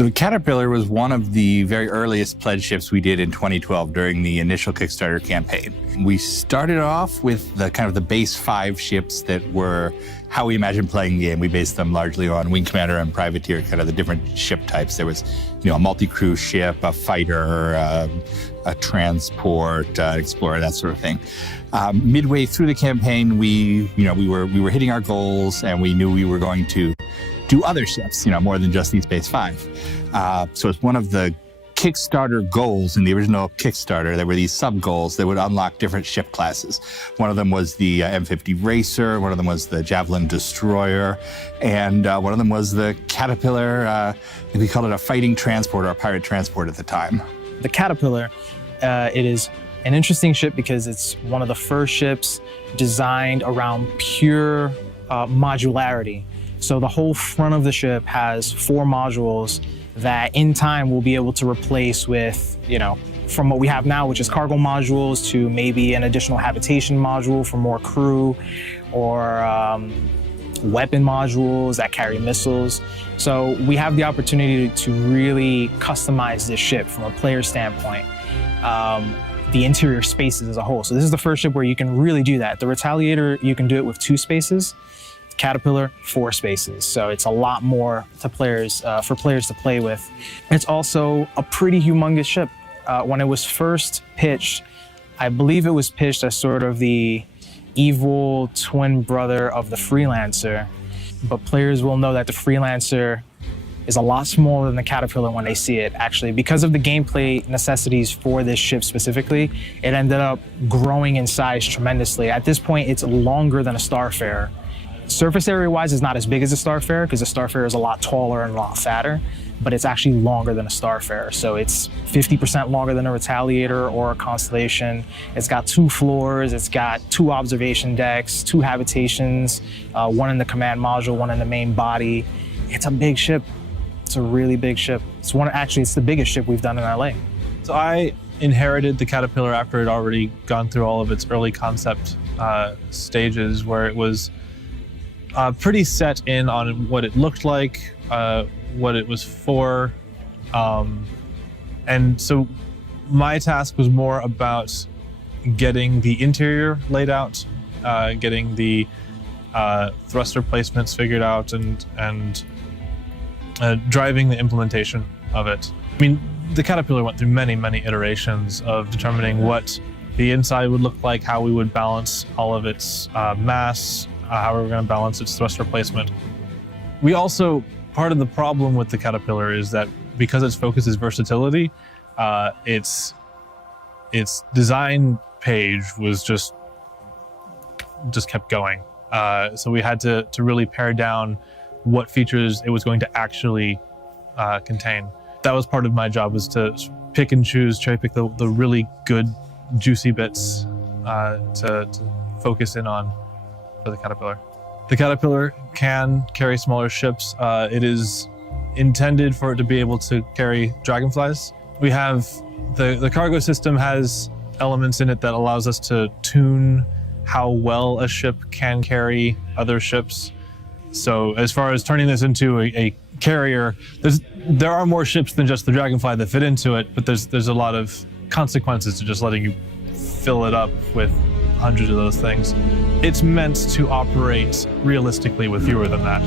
The Caterpillar was one of the very earliest pledge ships we did in 2012 during the initial Kickstarter campaign. We started off with the kind of the base 5 ships that were how we imagined playing the game. We based them largely on Wing Commander and Privateer, kind of the different ship types. There was, a multi-crew ship, a fighter, a transport, explorer, that sort of thing. Midway through the campaign, we were hitting our goals, and we knew we were going to do other ships, more than just these base 5. So it's one of the Kickstarter goals in the original Kickstarter. There were these sub-goals that would unlock different ship classes. One of them was the M50 Racer, one of them was the Javelin Destroyer, and one of them was the Caterpillar. We called it a fighting transport or a pirate transport at the time. The Caterpillar, it is an interesting ship because it's one of the first ships designed around pure modularity. So the whole front of the ship has 4 modules that in time we'll be able to replace with, from what we have now, which is cargo modules, to maybe an additional habitation module for more crew, or weapon modules that carry missiles. So we have the opportunity to really customize this ship from a player standpoint, the interior spaces as a whole. So this is the first ship where you can really do that. The Retaliator, you can do it with 2 spaces. Caterpillar, 4 spaces. So it's a lot more to players, for players to play with. It's also a pretty humongous ship. When it was first pitched, I believe it was pitched as sort of the evil twin brother of the Freelancer. But players will know that the Freelancer is a lot smaller than the Caterpillar when they see it. Actually, because of the gameplay necessities for this ship specifically, it ended up growing in size tremendously. At this point, it's longer than a Starfarer. Surface area-wise, it's not as big as a Starfarer because the Starfarer is a lot taller and a lot fatter, but it's actually longer than a Starfarer. So it's 50% longer than a Retaliator or a Constellation. It's got 2 floors, it's got 2 observation decks, 2 habitations, one in the command module, one in the main body. It's a big ship. It's a really big ship. It's the biggest ship we've done in LA. So I inherited the Caterpillar after it had already gone through all of its early concept stages, where it was pretty set in on what it looked like, what it was for. And so my task was more about getting the interior laid out, getting the thruster placements figured out, and driving the implementation of it. I mean, the Caterpillar went through many, many iterations of determining what the inside would look like, how we would balance all of its mass, how we were going to balance its thruster placement. We also, part of the problem with the Caterpillar is that because its focus is versatility, its design page was just kept going. So we had to really pare down what features it was going to actually contain. That was part of my job, was to pick and choose, cherry pick the really good, juicy bits to focus in on for the Caterpillar. The Caterpillar can carry smaller ships. It is intended for it to be able to carry dragonflies. We have the cargo system has elements in it that allows us to tune how well a ship can carry other ships. So as far as turning this into a carrier, there are more ships than just the Dragonfly that fit into it, but there's a lot of consequences to just letting you fill it up with hundreds of those things. It's meant to operate realistically with fewer than that.